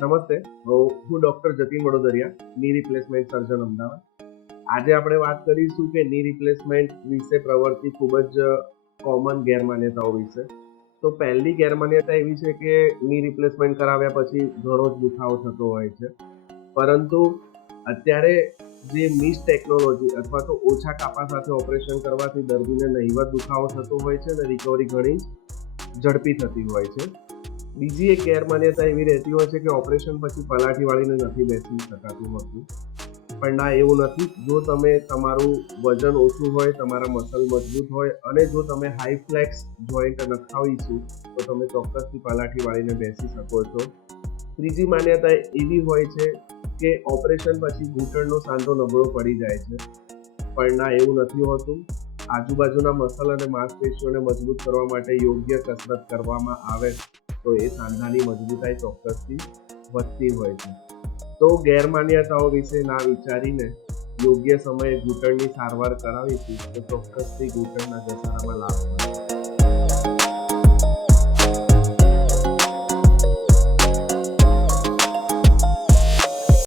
નમસ્તે. હું ડોક્ટર જતીન વડોદરિયા, ની રિપ્લેસમેન્ટ સર્જન અમદાવાદ. આજે આપણે વાત કરીશું કે ની રિપ્લેસમેન્ટ વિશે પ્રવર્તી ખૂબ જ કોમન ગેરમાન્યતાઓ વિશે. તો પહેલી ગેરમાન્યતા એવી છે કે ની રિપ્લેસમેન્ટ કરાવ્યા પછી ઘણો જ દુખાવો થતો હોય છે. પરંતુ અત્યારે જે મિસ ટેકનોલોજી અથવા તો ઓછા કાપા સાથે ઓપરેશન કરવાથી દર્દીને નહિવત દુખાવો થતો હોય છે અને રિકવરી ઘણી ઝડપી થતી હોય છે. બીજી એક ગેરમાન્યતા એવી રહેતી હોય છે કે ઓપરેશન પછી પલાઠી વાળીને નથી બેસી શકાતું હોતું. પણ ના, એવું નથી. જો તમે તમારું વજન ઓછું હોય, તમારા મસલ મજબૂત હોય અને જો તમે હાઈ ફ્લેક્સ જોઈન્ટ નખાવીશું તો તમે ચોક્કસથી પલાઠી વાળીને બેસી શકો છો. ત્રીજી માન્યતા એવી હોય છે કે ઓપરેશન પછી ઘૂંટણનો સાંધો નબળો પડી જાય છે. પણ ના, એવું નથી હોતું. આજુબાજુના મસલ અને માંસપેશીઓને મજબૂત કરવા માટે યોગ્ય કસરત કરવામાં આવે તો એ સાંધાની મજબૂતાઈ ચોક્કસથી વધતી હોય છે. તો ગેરમાન્યતાઓ વિશે ના વિચારીને યોગ્ય સમયે ઘૂંટણની સારવાર કરાવીશું તો ચોક્કસથી ઘૂંટણના ઘસારામાં લાભ મળે.